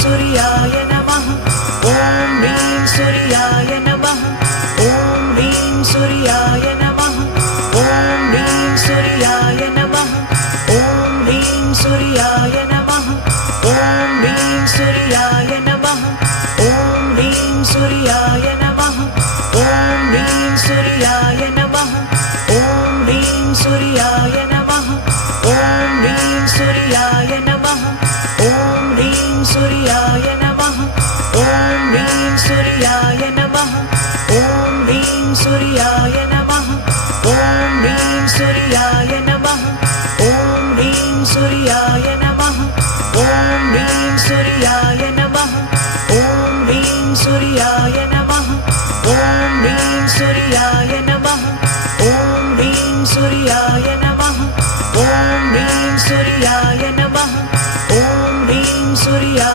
सूर्याय नमः ॐ ह्रीं सूर्याय नमः ॐ ह्रीं सूर्याय नमः ॐ ह्रीं सूर्याय नमः ॐ ह्रीं सूर्याय नमः ॐ ह्रीं सूर्याय नमः ॐ ह्रीं सूर्याय नमः ॐ ह्रीं सूर्याय नमः ॐ ह्रीं सूर्याय नमः ॐ ह्रीं सूर्याय नमः ॐ ह्रीं सूर्याय नमः ॐ ह्रीं सूर्याय नमः ॐ ह्रीं सूर्याय